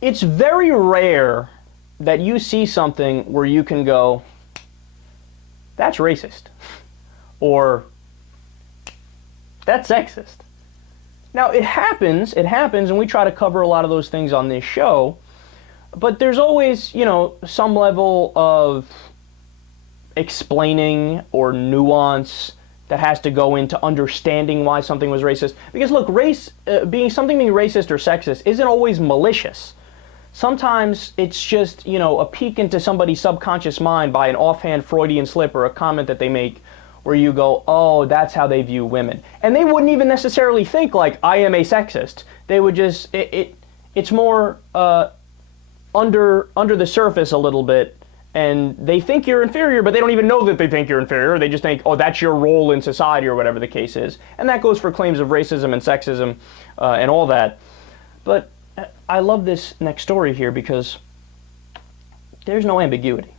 It's very rare that you see something where you can go, that's racist, or that's sexist. Now, it happens, and we try to cover a lot of those things on this show, but there's always, some level of explaining or nuance that has to go into understanding why something was racist. Because look, being racist or sexist isn't always malicious. Sometimes it's just, a peek into somebody's subconscious mind by an offhand Freudian slip or a comment that they make where you go, oh, that's how they view women. And they wouldn't even necessarily think like, I am a sexist. They would just, it's more under the surface a little bit, and they think you're inferior, but they don't even know that they think you're inferior. They just think, oh, that's your role in society or whatever the case is. And that goes for claims of racism and sexism and all that. But I love this next story here because there's no ambiguity.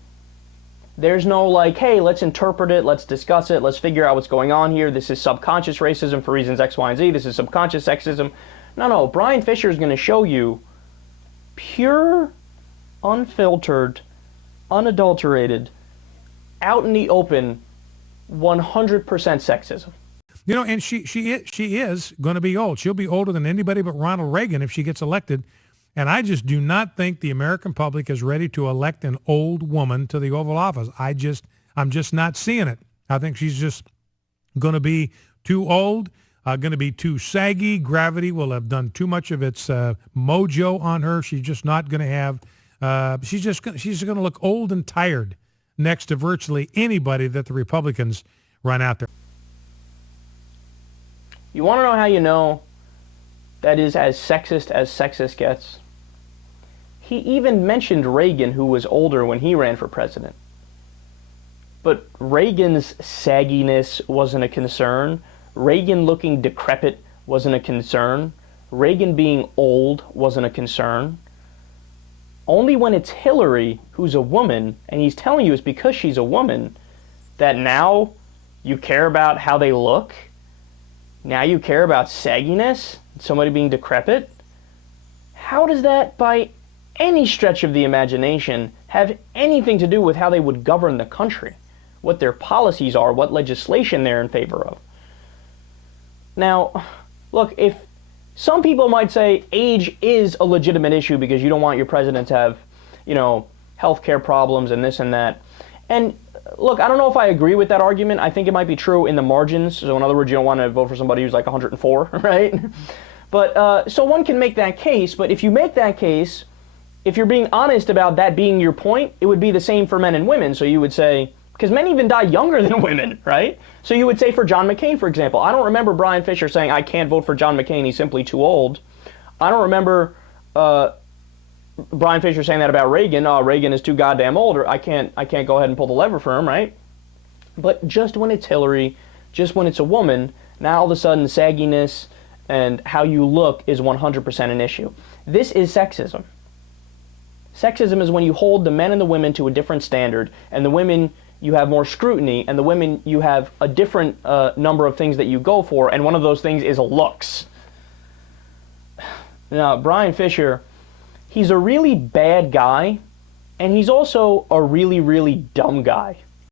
There's no like, hey, let's interpret it, let's discuss it, let's figure out what's going on here. This is subconscious racism for reasons X, Y, and Z. This is subconscious sexism. No, Bryan Fischer is going to show you pure, unfiltered, unadulterated, out in the open, 100% sexism. And she is going to be old. She'll be older than anybody but Ronald Reagan if she gets elected. And I just do not think the American public is ready to elect an old woman to the Oval Office. I'm just not seeing it. I think she's just going to be too old, going to be too saggy. Gravity will have done too much of its mojo on her. She's just not going to have. She's just going to look old and tired next to virtually anybody that the Republicans run out there. You want to know how you know that is as sexist gets? He even mentioned Reagan, who was older when he ran for president. But Reagan's sagginess wasn't a concern. Reagan looking decrepit wasn't a concern. Reagan being old wasn't a concern. Only when it's Hillary, who's a woman, and he's telling you it's because she's a woman, that now you care about how they look? Now you care about sagginess? Somebody being decrepit? How does that, by any stretch of the imagination, have anything to do with how they would govern the country? What their policies are, what legislation they're in favor of? Now, look, if some people might say age is a legitimate issue because you don't want your president to have, healthcare problems and this and that. And look, I don't know if I agree with that argument. I think it might be true in the margins. So in other words, you don't want to vote for somebody who's like 104, right? But so one can make that case. But if you make that case, if you're being honest about that being your point, it would be the same for men and women. So you would say, because men even die younger than women, right? So you would say for John McCain, for example. I don't remember Bryan Fischer saying, I can't vote for John McCain, he's simply too old. I don't remember Bryan Fischer saying that about Reagan. Oh, Reagan is too goddamn old, or I can't go ahead and pull the lever for him, right? But just when it's Hillary, just when it's a woman, now all of a sudden sagginess and how you look is 100% an issue. This is sexism. Sexism is when you hold the men and the women to a different standard, and the women you have more scrutiny, and the women you have a different number of things that you go for, and one of those things is looks. Now, Bryan Fischer, he's a really bad guy, and he's also a really, really dumb guy.